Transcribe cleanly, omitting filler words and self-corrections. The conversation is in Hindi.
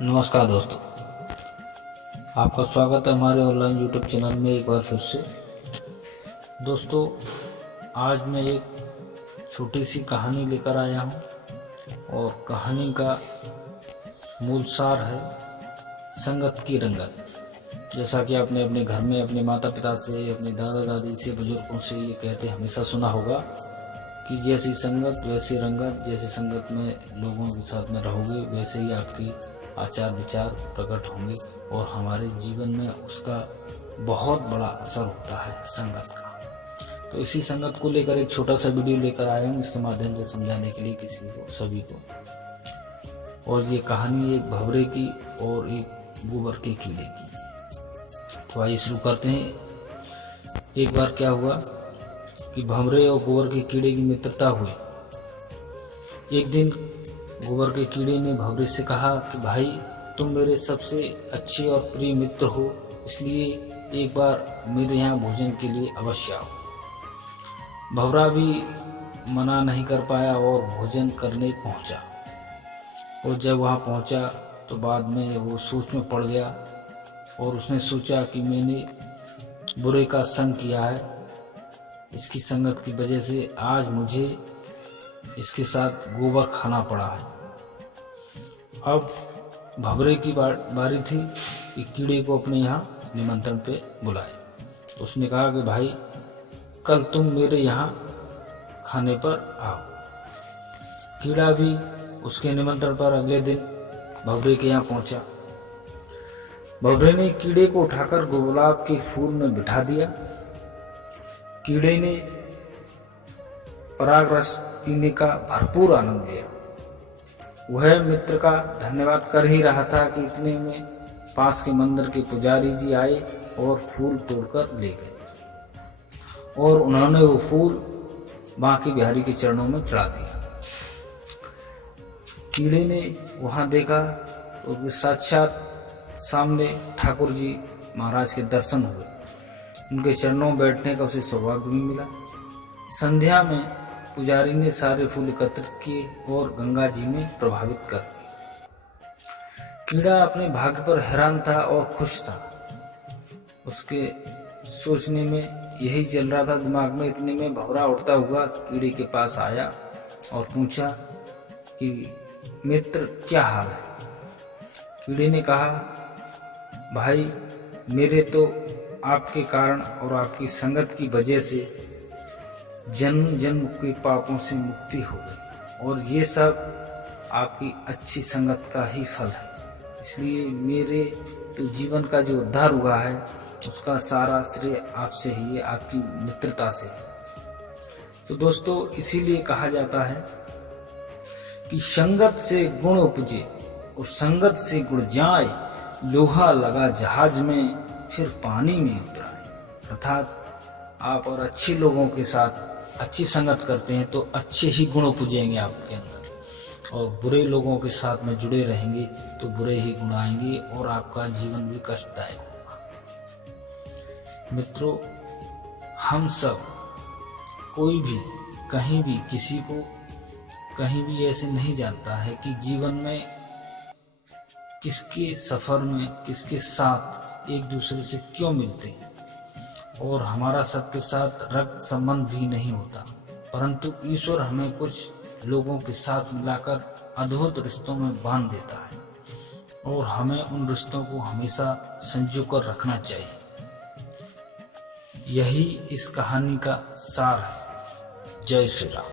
नमस्कार दोस्तों, आपका स्वागत है हमारे ऑनलाइन यूट्यूब चैनल में एक बार फिर से। दोस्तों, आज मैं एक छोटी सी कहानी लेकर आया हूँ और कहानी का मूल सार है संगत की रंगत। जैसा कि आपने अपने घर में अपने माता पिता से, अपने दादा दादी से, बुजुर्गों से ये कहते हमेशा सुना होगा कि जैसी संगत वैसी रंगत। जैसी संगत में लोगों के साथ में रहोगे वैसे ही आपकी आचार विचार प्रकट होंगे और हमारे जीवन में उसका बहुत बड़ा असर होता है संगत का। तो इसी संगत को लेकर एक छोटा सा वीडियो लेकर आया हूँ, इसके माध्यम से समझाने के लिए किसी को, सभी को। और ये कहानी एक भंवरे की और एक गोबर के कीड़े की। तो आइए शुरू करते हैं। एक बार क्या हुआ कि भंवरे और गोबर के कीड़े की मित्रता हुई। एक दिन गोबर के कीड़े ने भंवरे से कहा कि भाई, तुम मेरे सबसे अच्छे और प्रिय मित्र हो, इसलिए एक बार मेरे यहाँ भोजन के लिए अवश्य आओ। भंवरा भी मना नहीं कर पाया और भोजन करने पहुंचा। और जब वहाँ पहुंचा तो बाद में वो सोच में पड़ गया और उसने सोचा कि मैंने बुरे का संग किया है, इसकी संगत की वजह से आज मुझे इसके साथ गोबर खाना पड़ा है। अब भंवरे की बारी थी कि कीड़े को अपने यहाँ निमंत्रण पे बुलाए। तो उसने कहा कि भाई, कल तुम मेरे यहाँ खाने पर आओ। कीड़ा भी उसके निमंत्रण पर अगले दिन भंवरे के यहाँ पहुंचा। भंवरे ने कीड़े को उठाकर गुलाब के फूल में बिठा दिया। कीड़े ने पराग रस पीने का भरपूर आनंद लिया। वह मित्र का धन्यवाद कर ही रहा था कि इतने में पास के मंदिर के पुजारी जी आए और फूल तोड़कर ले गए और उन्होंने वो फूल बांके बिहारी के चरणों में चढ़ा दिया। कीड़े ने वहां देखा तो साक्षात सामने ठाकुर जी महाराज के दर्शन हुए। उनके चरणों में बैठने का उसे सौभाग्य भी मिला। संध्या में पुजारी ने सारे फूल एकत्रित किए और गंगा जी में प्रभावित कर दिए। कीड़ा अपने भाग्य पर हैरान था और खुश था। उसके सोचने में यही चल रहा था दिमाग में। इतने में भंवरा उड़ता हुआ कीड़े के पास आया और पूछा कि मित्र, क्या हाल है? कीड़े ने कहा, भाई, मेरे तो आपके कारण और आपकी संगत की वजह से जन्म जन्म के पापों से मुक्ति हो गई और ये सब आपकी अच्छी संगत का ही फल है। इसलिए मेरे तो जीवन का जो उद्धार हुआ है उसका सारा श्रेय आपसे ही है, आपकी मित्रता से। तो दोस्तों, इसीलिए कहा जाता है कि संगत से गुण उपजे और संगत से गुण जाए, लोहा लगा जहाज में फिर पानी में उतराए। अर्थात आप और अच्छे लोगों के साथ अच्छी संगत करते हैं तो अच्छे ही गुण उपजेंगे आपके अंदर, और बुरे लोगों के साथ में जुड़े रहेंगे तो बुरे ही गुण आएंगे और आपका जीवन भी कष्टदायक होगा। मित्रों, हम सब, कोई भी कहीं भी किसी को कहीं भी ऐसे नहीं जानता है कि जीवन में किसके सफर में किसके साथ एक दूसरे से क्यों मिलते हैं। और हमारा सबके साथ रक्त संबंध भी नहीं होता, परंतु ईश्वर हमें कुछ लोगों के साथ मिलाकर अद्भुत रिश्तों में बांध देता है और हमें उन रिश्तों को हमेशा संजो कर रखना चाहिए। यही इस कहानी का सार है। जय श्री राम।